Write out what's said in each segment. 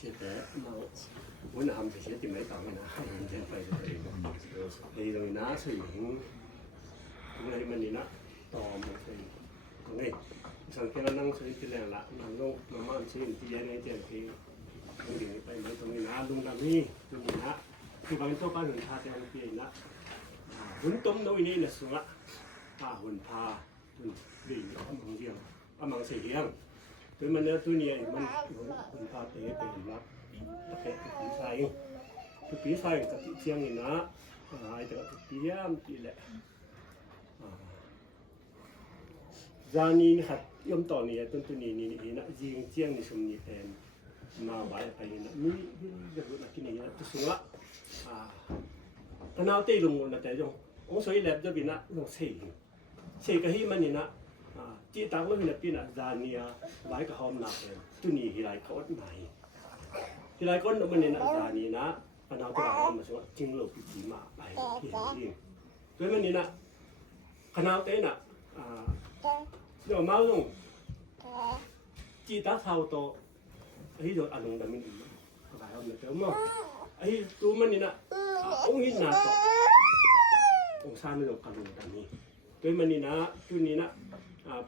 现在我那这些就没当那人家ไปเลยเลยนะสิตรงไหนมันนี่นะต่อมันสิตรงนี้สังเกตนั่งสิที่แรงละนั่งลงมาม่าสิที่ยังไงเจ้าที่ตรงนี้ไปตรงนี้นะลุงดำนี่ตรงนี้นะคือบางตัวบ้านหนึ่งชาติอันที่นะหุ่นต้มโดยนี่นะสุระหุ่นพาหุ่นดีอันมังเดียวอันมังเสียงตัวมันเนื้อตัวนี้มันหุ่นพาเตะเป็นรักตะเกียบปีไซคือปีไซกับที่เชียงนี่นะไอ้แต่กับปียามปีแหละจานีนี่ครับย่อมต่อเนี่ยต้นตัวนี้นี่นะยิงเชียงนี่สมนี่เป็นมาไว้ไปนะมีจะรู้นักกินนี่นะตัวสุระตะนาวเตะลงนะแต่ยังองค์สวยแลบจะเป็นนะลงเสกให้มันนี่นะจีตังแล้วเป็นปีนะจานีไว้กับหอมหนักเลยตัวนี้ที่ไรเขาอดไหนที่ไรก้นมันนี่นะจานีนะตะนาวตัวหอมมาสวะจริงโลกิจิมาไปเขียนจริงด้วยมันนี่นะขนาวเตะนะเดี๋ยวมาลงจีตาเท่าโตไอ้โดนอารมณ์ดำมินก็ได้เอาเดี๋ยวมาไอ้ตัวมันนี่นะองค์หินนาโตองค์ซาไม่ลงกันลงดำนี้ด้วยมันนี่นะตัวนี้นะ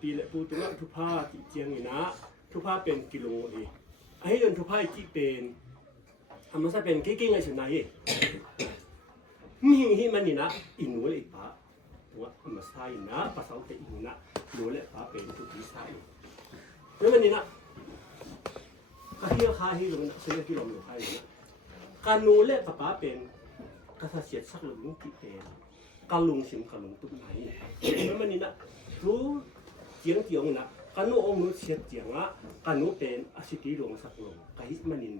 ปีละปูตัวทุพาจีเจียงนี่นะทุพาเป็นกิโลเลยไอ้โดนทุพาจีเป็นทำมาซะเป็นเก่งๆไอ้สุนัยมีหิมันนี่นะอินูเลยปะตัวมาใส่นะภาษาเตอินะนูเลยปะเป็นทุกที่ใส่ด้วยมันนี่นะข้าเหี้ยข้าเหี้ยลงนะเสียกิโลลงข้าอยู่นะการนูเลยปะปะเป็นกษัตริย์เสียสักหลุมที่เป็นการลุงชิมการลุงตุ้มไหนด้วยมันนี่นะรู้เจียงเจียงนะการนูองค์นู้เสียเจียงอ่ะการนูเป็นอาศิติลงสักลงกะฮิมันนี่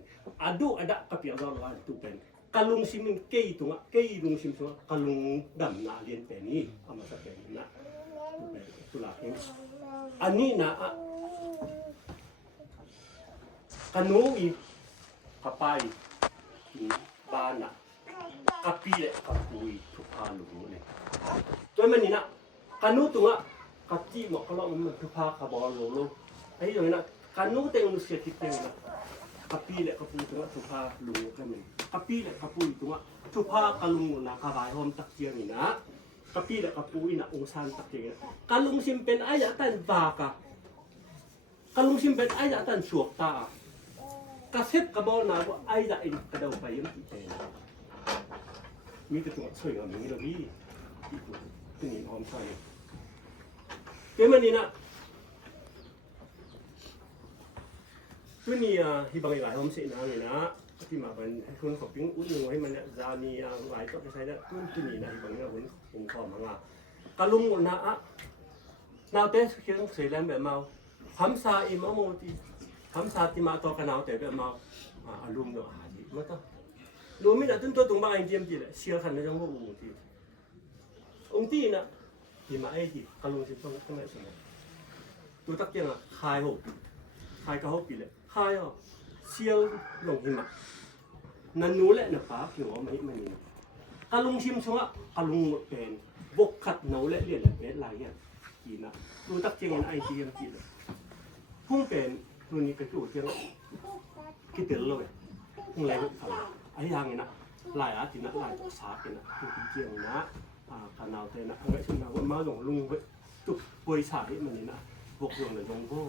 อดูอดะกับเปียกเราตุเป็นการลุงชิมเกยตรงอ่ะเกยลุงชิมตัวการลุงดำนาเรียนเป็นนี่เอามาสักเป็นนะตุลาเองอันนี้นะกันนูอีกับไปบ้านน่ะกับปีเลยกับปุยทุกพาหลงเลยตัวมันนี่นะกันนูตัวกับจีหมอกเขาเล่ามันทุกพาขับบอลโลไอ้อย่างนี้นะกันนูเต็งมุสเซียติเต็งนะกับปีเลยกับปุยตัวทุกพาหลงกันมันกับปีเลยกับปุยตัวทุกพากันลุงนะกับบายหอมตักเจียงนี่นะกับปีเลยกับปุยนะองศาตักเจียงกันลุงซิมเป็นไอ้ยะตันบากะกันลุงซิมเป็นไอ้ยะตันสวกตากระเซ็บกระบอกนาว่าไอ้ละเองกระเดาไปยังติดเป็นมีแต่ตัวสวยงามอย่างนี้เราพี่ที่ตัวที่นี่หอมใส่เดี๋ยวมันนี่นะตัวนี้ที่บางอย่างหอมเสียน้ำเลยนะที่มาเป็นคนขอบปิ้งอุ่นให้มันเนี่ยจานีหลายก็ไปใช้ได้ตัวนี้นะที่บางอย่างผมขอมากกระลุงนะนาเตสเคียงเสียแรงแบบเมาทำซาอิมโมตีทำซาติมาตัวกันเอาแต่แบบมาอารมณ์เนาะหาดิมันก็รู้ไม่ได้ต้นตัวตรงบ้านเจียมจีเลยเชื่อขันในจังหวะองค์ที่น่ะที่มาไอ้ที่กระลุงสิต้องทำไมสมตัวตักยังคายหกคายกระหกปีเลยคายเชี่ยวลงหิมะนันนู้แหละนะป้าเกี่ยวกับมันนี่กระลุงชิมชัวกระลุงเป็นบกขัดเนาและเรียนแบบเป็นลายอย่างกี่นะตัวตักยังไอ้ที่ยังจีเลยพุ่งเป็นตัวนี้กระจุกเจ้าคิดเตือนเลยพุ่งแรงทำไอ้ยังไงนะลายอาทิตย์นะลายตัวสาเป็นนะตัวเจียงนะการนาวเตนะอะไรช่วงนั้นว่ามาหลงลุงไปตุกป่วยสายมันนี่นะบกลงเลยลงโบ้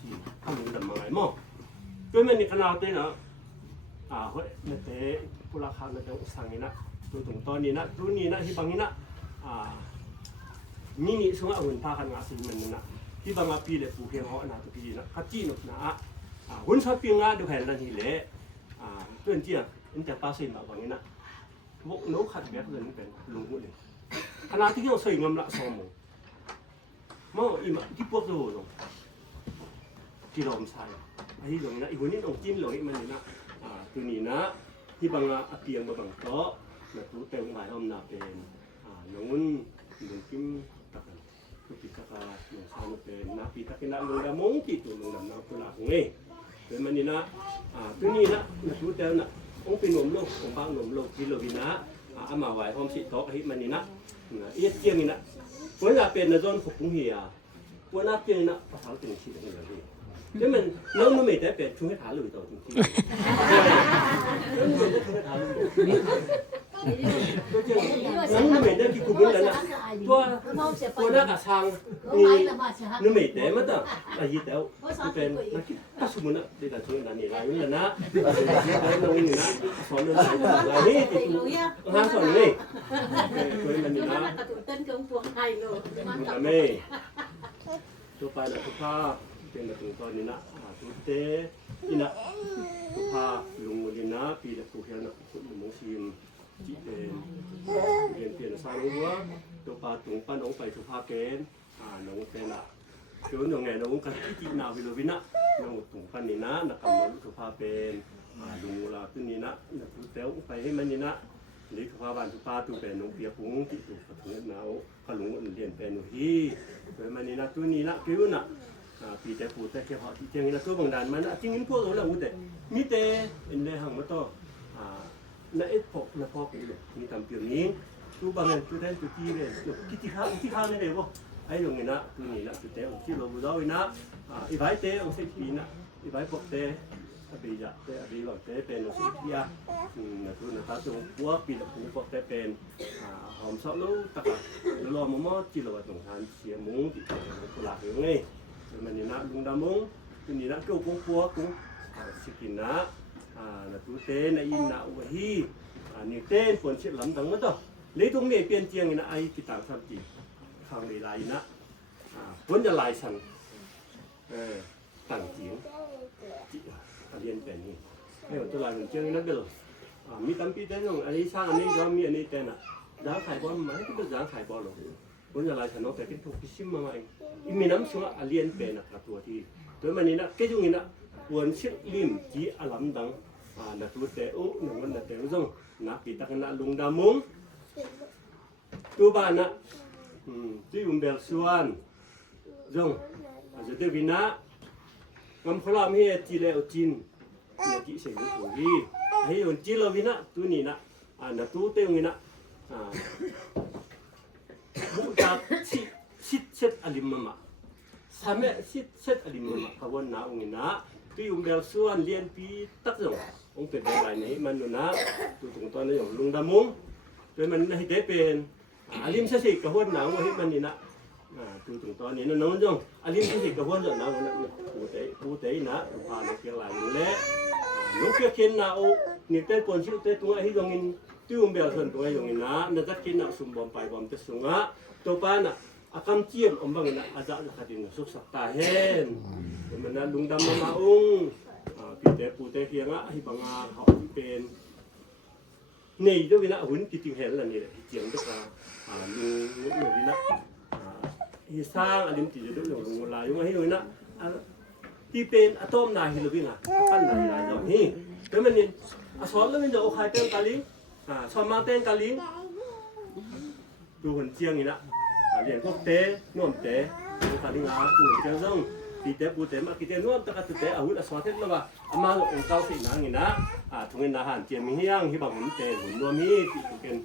ทีทำมันดำมาไงมั่งด้วยมันนี่การนาวเตนะเฮ้ยนั่นเตะผู้ราคามันจะสั่งนี่นะตัวตรงตอนนี้นะรุ่นนี้นะที่บางนี้นะนี่ช่วงเอาเงินพากันงาสีมันนะที่บางปีเลยปูเพียงเขาอนาตัวปีนะขัดจีนนะหุ่นชอบเพียงงาดูแผ่นนั่นทีเลยเพื่อนเจียมันจะปาสินแบบนี้นะพวกโน้ขัดแบบเงินเป็นลุงหุ่นเลยขณะที่เราใส่เงินละ2 โมงมั่งอีมาที่พวกเราลงที่เราใส่ไอ้ที่ตรงนี้นะอีหุ่นนี้ตรงจิ้มหลงมันนี่นะตัวนี้นะที่บางเพียงบางโต๊ะแบบรู้เต็มหลายห้องนาเป็นน้องหุ่นจิ้มตักketika yang sama na kita kena lula mongki tu lula na pula ngaiเป็นมันนี่นะตัวนี้นะนะตัวเต้านะองเป็นนมโลกของบางนมโลกที่เราวินะอามาไว้พร้อมสิทอกให้มันนี่นะเอียดเจียงนี่นะเวลาเป็นนะโดนขบปุ้งเหียเวลาเป็นนะภาษาถึงชีวิตนี่เลยที่มันไม่ได้เป็นช่วยให้ขาลุยต่อจริงๆ nang me da ki ku bun la tua na ka sang ni nu me te ma ta a yi te ku pen na ki ta su mun na de da chu na ni la yu na na ni na so na la ni ti tu ha so ni ku na ni na tên công cuộc hay rồi ma me tu pa na tu paเป็นมาถึงตอนนี้นะทุเตนี่นะทุพาลงวันนี้นะปีละผู้เฮียนะคุณมงชินจีเป็นเรียนเปลี่ยนสร้างรั้วตัวปาตุงปั้นองไปทุพาเกณฑ์น้องเป็นละเดี๋ยวน้องไงน้องกันที่จีนาวิโรวินะน้องตุงปั้นนี่นะนักกำมันทุพาเป็นลงลาตัวนี้นะนักทุเตไปให้มันนี่นะหรือทุพาบ้านทุพาตัวเป็นน้องเปียพุงที่ถูกฝังเงินเอาขลุงเรียนเป็นหนุ่ยโดยมันนี่นะตัวนี้นะคิวนะปีแต่ปูแต่แค่พอที่เจียงนี่ละตัวบางด่านมันจริงๆพวกเราอุแต่มีแต่อินเดียหังมาต่อน่ะเอ็ดพกน่ะพกอยู่มีตามเปียนี้ตัวบางอันตัวแดนตัวที่เลยคิดที่ข้างนี่เลยบ่ไอ้ตรงนี้นะตัวนี้ละตัวแต่ที่เราบ่ได้นะอีไว้เตองสิปีนะอีไว้พกเตอบีจะเตอบีบอกเตเป็นสิปีอ่ะนะตัวนะตัวหัวปีละปูพกเตเป็นหอมซอลูตะกะรอมอจิโลตรงทานเสียมุงที่กุหลาบอยู่ไงมันนี่นะลุงดามงตัวนี้นะเกี่ยวกับพวกกูสกินนะนะตัวเต้นอินนะอุฮีนี่เต้นฝนเชี่ยลำดังมั้งต่อเลยตรงนี้เปลี่ยนเจียงนะไอ้กิตาสัมจีข้างในลายนะฝนจะลายสั่งต่างเจียงเรียนเป็นนี่ให้ตัวลายเหมือนเจียงนั่นเด้อมีตั้งปีเต้นตรงอันนี้สร้างอันนี้ก็มีอันนี้เต้นจ้างขายบอลไหมก็เป็นจ้างขายบอลหรอกวันจะลายฉันน้องแต่กินถูกพิชิมมาเองอีมีน้ำชัวเรียนเป็นนะตัวที่ตัวมันนี่นะแค่ตรงนี้นะวันเชิดลิมจีอลัมดังนักตัวเตอุหนึ่งวันนักเตอุจงนักปีตะกันนะลุงดามุงตัวบ้านนะที่อุ้มเบลส่วนจงอาจจะเดวินะงำพลามเฮจีเลอจินนักจีเสียงถูกที่ให้วันจีเลวินะตัวนี้นะนักตัวเตอุนี่นะบุจากชิดเช็ดอลิมมาสามชิดเช็ดอลิมมาขบวนน้าองค์นะที่อุ้มเบลส่วนเรียนปีตักจงองค์เป็นอะไรนี่มันอยู่นะตัวตรงตอนนี้อย่างลุงดามุงโดยมันให้ได้เป็นอลิมเสกขบวนน้าว่าให้มันนี่นะตัวตรงตอนนี้น้องจงอลิมเสกขบวนน้าว่านะผู้เตยนะผ่านเกี่ยวอะไรอยู่แล้วน้องเกี่ยวเขียนน้าโอนี่เต้ปนชื่อเต้ตัวให้ตรงนี้ที่อุ้มเบลส่วนตัวอย่างนี้นะน่าจะกินน่ะสุ่มบอมไปบอมเตสุงะตัวป้าน่ะอาการเจียมอมบังน่ะอาจจะขัดดินสุขสักตาเห็นมันน่ะลุงดำมาอุ้งปีเตปูเตเฮียงะให้บังอาเขาเป็นนี่ด้วยวินะหุ่นกิติเห็นแล้วนี่แหละเจียงด้วยกันลุงวินะที่สร้างอลิมติจะด้วยลุงลายอยู่ให้ด้วยนะที่เป็นอะตอมนายฮิโรบิงะปั้นนายลายอย่างนี้แต่มันนี่สอนแล้วมันจะเอาใครเป็นกาลิงสอนมาเต้นกาลิงดูหุ่นเจียงนี่นะเรียนพวกเต้น่วมเต้ดูกาลิงดูหุ่นเจียงซึ่งปีเต้ปูเต้มากี่เต้น่วมตะกัดเต้อาวุธสอนเต้นแล้วว่าอามาองค์เก้าสินังนี่นะทุกเงินอาหารเจียมมีเฮียงที่บางหุ่นเต้หุ่นน่วมมีที่เป็น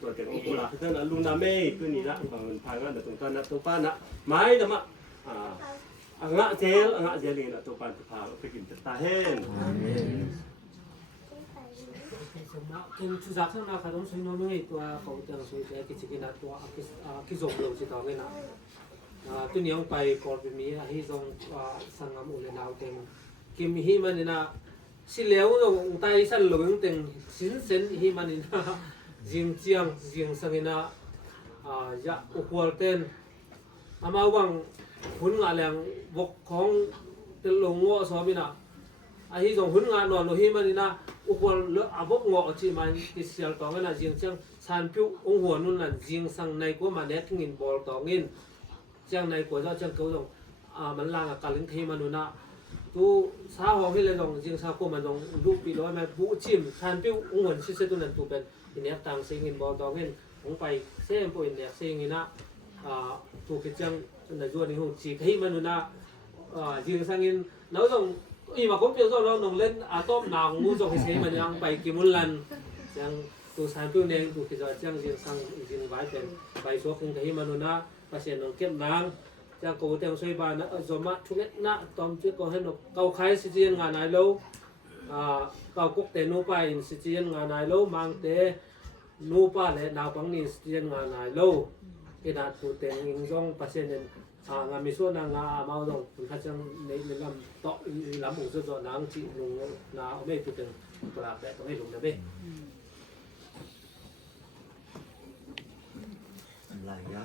ตัวเต้องค์กุลาคือท่านลุงนาเม่คือนี่นะบางหุ่นพายกันตรงตอนนั้นตัวป้านะไม้แต่มางะเจลนี่นะตัวป้าตัวพาไปกินตาเห็นken chuzak sang na khadom soi no noi to ko tang soi te ki chikina to ki zong lo chi ta nge na tu niang pai kor bi mi hi zong sangam ule naw teng kim hi man na si leu no tai san lo ng teng sin sen hi man na jing chiang jing sangina ya ukwal ten amawang hun nga lang bok khong tel lo ngo so mi na hi zong hun nga no lo hi man na ukwal le abok ngo chi man ti sial to na jing chang san pyu ong huan nun lan jing sang nai ko ma ne thingin bol to ngin chang nai ko za chang ko dong man lang ka ling thei manuna tu sa ho hi le dong jing sa ko man dong lu pi lo ma bu chim san pyu ong huan si se tu nan tu ben in yak tang singin bol to ngin ong pai sem po in yak singina tu ki chang na jo ni hong chi thei manuna jing sangin nau dongอีมาผมเปียวซอเราหนงเล่นอาต้มหนาวงูจงให้ใช้มันยังไปกิมุลันยังตัวสารเปียวเนงตัวกิจวัตรยังยังสั่งยังไว้เป็นไปสวกคงที่มันนะภาษาหนงเก็บนางยังกูเตียงช่วยบ้านนะจอมะทุกเน็ตนะตอมเจ้าก็ให้หนกเกาไข่สิเจียนงานไหนแล้ว เก่ากุกเตนูไปอินสิเจียนงานายโลมังเตนูปาและนาวปังนี่สิเจียนงานายโลเอนาตูเตงอิงจงปะเซนงามิส่วนงามาดงคุณคัจังในลำตอลำอุจจนางจิลุงนาเอาไม่ตูเตงปลาแบบต้องให้ลุงนะเบ้ อะไรอ่ะ